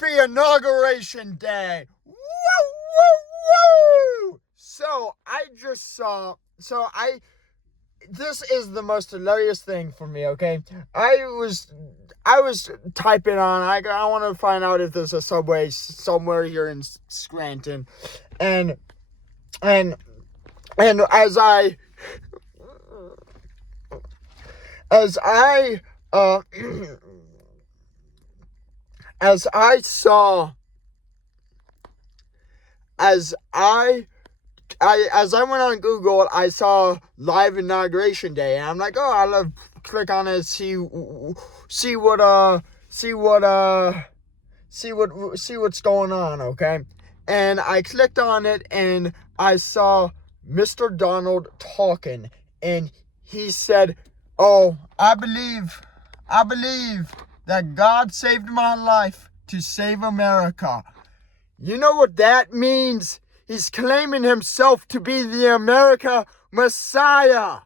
Happy Inauguration Day! Woo, woo, woo! This is the most hilarious thing for me, okay? I was typing on, I want to find out if there's a Subway somewhere here in Scranton. And as I as I as I saw as I went on Google, I saw live inauguration day, and I'm like, oh, I love click on it, see what's going on, okay? And I clicked on it, and I saw Mr. Donald talking, and he said, "Oh, I believe that God saved my life to save America." You know what that means? He's claiming himself to be the American Messiah.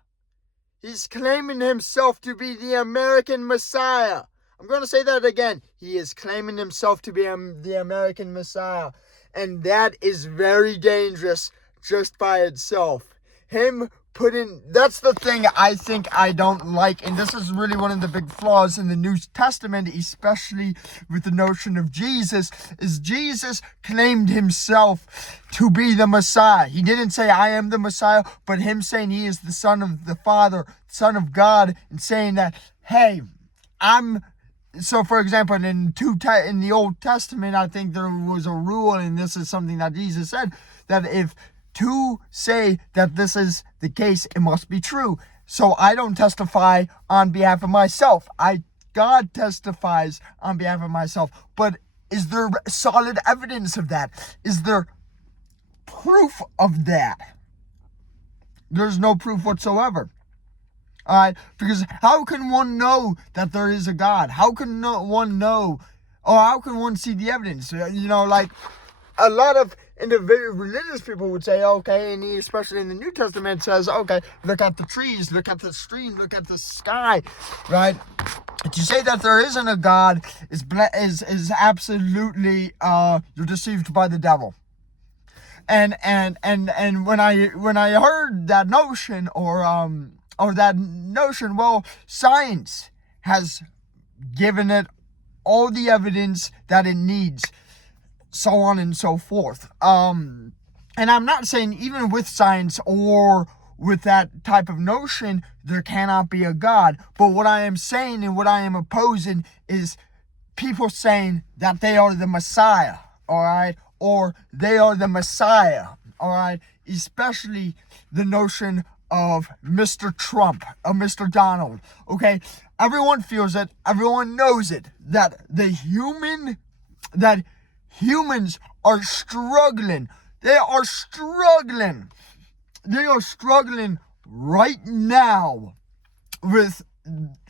He's claiming himself to be the American Messiah. I'm going to say that again. He is claiming himself to be the American Messiah. And that is very dangerous just by itself. That's the thing I think I don't like, and this is really one of the big flaws in the New Testament, especially with the notion of Jesus, is Jesus claimed himself to be the Messiah. He didn't say, "I am the Messiah," but him saying he is the Son of the Father, Son of God, and saying that, hey, so, for example, in the Old Testament, I think there was a rule, and this is something that Jesus said, that if two say that this is the case, it must be true. So I don't testify on behalf of myself. God testifies on behalf of myself. But is there solid evidence of that? Is there proof of that? There's no proof whatsoever. Alright, because how can one know that there is a God? How can one know, or how can one see the evidence? Like a lot of individual religious people would say, okay, and especially in the New Testament says, okay, look at the trees, look at the stream, look at the sky, right? To say that there isn't a God is absolutely you're deceived by the devil. And when I heard that notion well, science has given it all the evidence that it needs, so on and so forth. And I'm not saying even with science or with that type of notion, there cannot be a God. But what I am saying and what I am opposing is people saying that they are the Messiah, all right? Or they are the Messiah, all right? Especially the notion of Mr. Trump, of Mr. Donald, okay? Everyone feels it. Everyone knows it. That humans are struggling. They are struggling right now with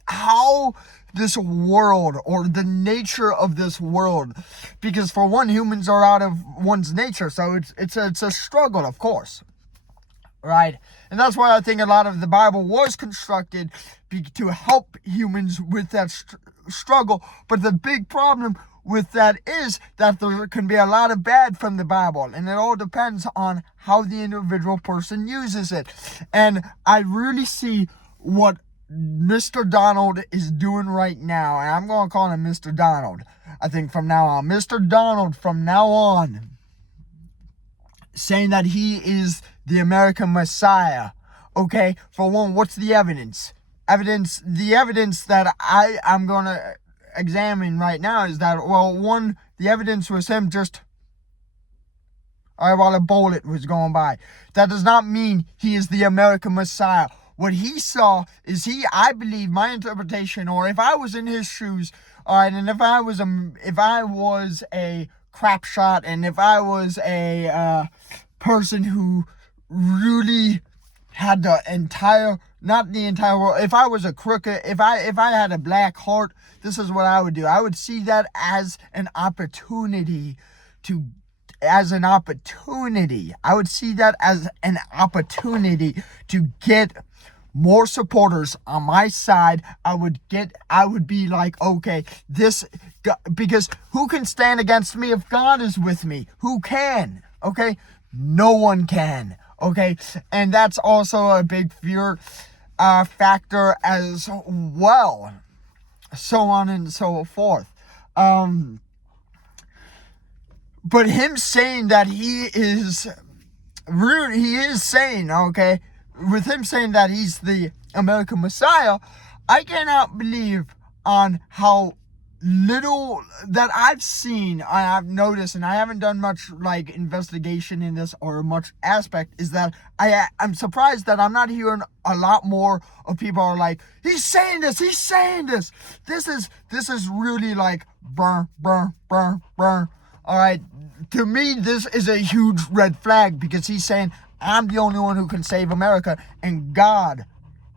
how this world, or the nature of this world, because for one, humans are out of one's nature, so it's a struggle, of course, right? And that's why I think a lot of the Bible was constructed to help humans with that struggle. But the big problem with that is that there can be a lot of bad from the Bible, and it all depends on how the individual person uses it. And I really see what Mr. Donald is doing right now, and I'm going to call him Mr. Donald, I think, from now on. Mr. Donald, from now on, saying that he is the American Messiah. Okay, for one, what's the evidence? The evidence that I'm going to examine right now is that, well, one, the evidence was him just, while a bullet was going by. That does not mean he is the American Messiah. What he saw is I believe, my interpretation, or if I was in his shoes, all right, and if I was a crap shot, and if I was a person who really had not the entire world, if I was a crooked, if I had a black heart, this is what I would do. I would see that as an opportunity I would see that as an opportunity to get more supporters on my side, I would be like, okay, because who can stand against me if God is with me? Who can? Okay? No one can. Okay? And that's also a big fear factor as well. So on and so forth. But him saying that he is saying, okay, with him saying that he's the American Messiah, I cannot believe on how little that I've seen, I've noticed, and I haven't done much like investigation in this or much aspect, is that I'm surprised that I'm not hearing a lot more of people are like, he's saying this. This is really like burn. All right, to me, this is a huge red flag because he's saying, I'm the only one who can save America, and God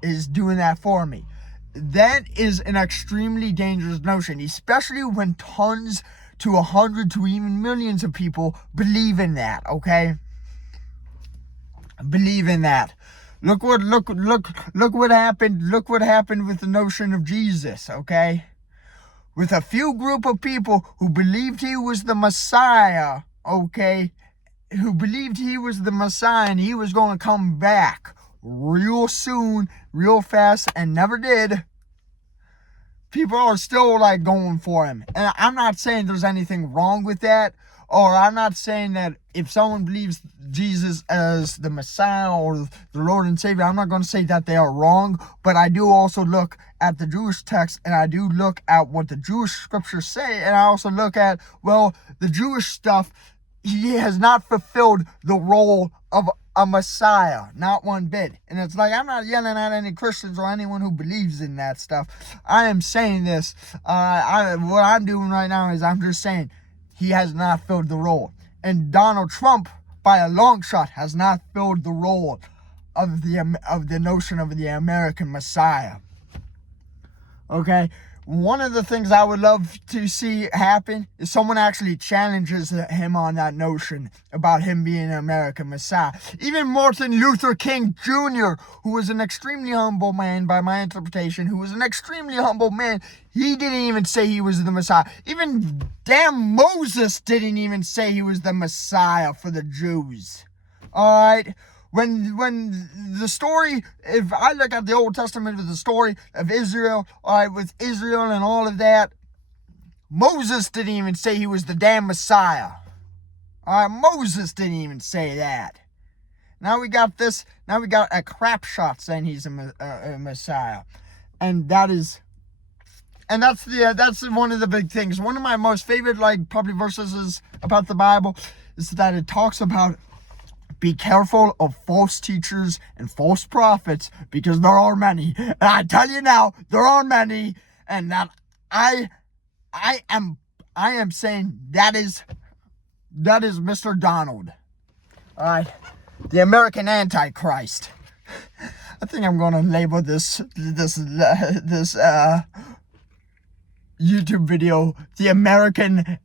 is doing that for me. That is an extremely dangerous notion, especially when tons to 100 to even millions of people believe in that, okay? Believe in that. Look what happened. Look what happened with the notion of Jesus, okay? With a few group of people who believed he was the Messiah, okay? Who believed he was the Messiah and he was going to come back real soon, real fast, and never did. People are still like going for him. And I'm not saying there's anything wrong with that, or I'm not saying that if someone believes Jesus as the Messiah or the Lord and Savior, I'm not going to say that they are wrong, but I do also look at the Jewish text, and I do look at what the Jewish scriptures say, and I also look at, well, the Jewish stuff, he has not fulfilled the role of a Messiah, not one bit. And it's like, I'm not yelling at any Christians or anyone who believes in that stuff. I am saying this, what I'm doing right now is I'm just saying, he has not filled the role. And Donald Trump, by a long shot, has not filled the role of the notion of the American Messiah. Okay? One of the things I would love to see happen is someone actually challenges him on that notion about him being an American Messiah. Even Martin Luther King Jr., who was an extremely humble man by my interpretation, he didn't even say he was the Messiah. Even damn Moses didn't even say he was the Messiah for the Jews. Alright? When the story, if I look at the Old Testament with the story of Israel, all right, with Israel and all of that, Moses didn't even say he was the damn Messiah. All right, Moses didn't even say that. Now we got a crap shot saying he's a Messiah. And that's one of the big things. One of my most favorite, like, probably verses about the Bible is that it talks about, be careful of false teachers and false prophets, because there are many. And I tell you now, there are many, and that I am saying that is Mr. Donald. All right, the American Antichrist. I think I'm gonna label this YouTube video the American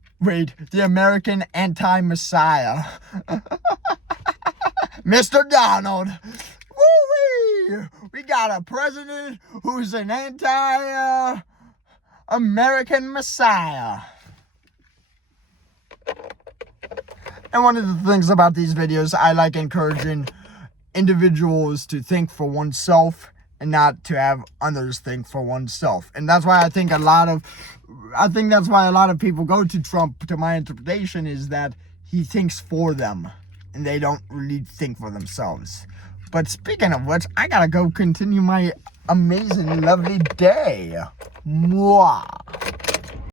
Anti-Messiah. Mr. Donald. Woo-wee! We got a president who's an anti-American Messiah. And one of the things about these videos, I like encouraging individuals to think for oneself and not to have others think for oneself. And that's why that's why a lot of people go to Trump, to my interpretation, is that he thinks for them and they don't really think for themselves. But speaking of which, I gotta go continue my amazing, lovely day. Mwah.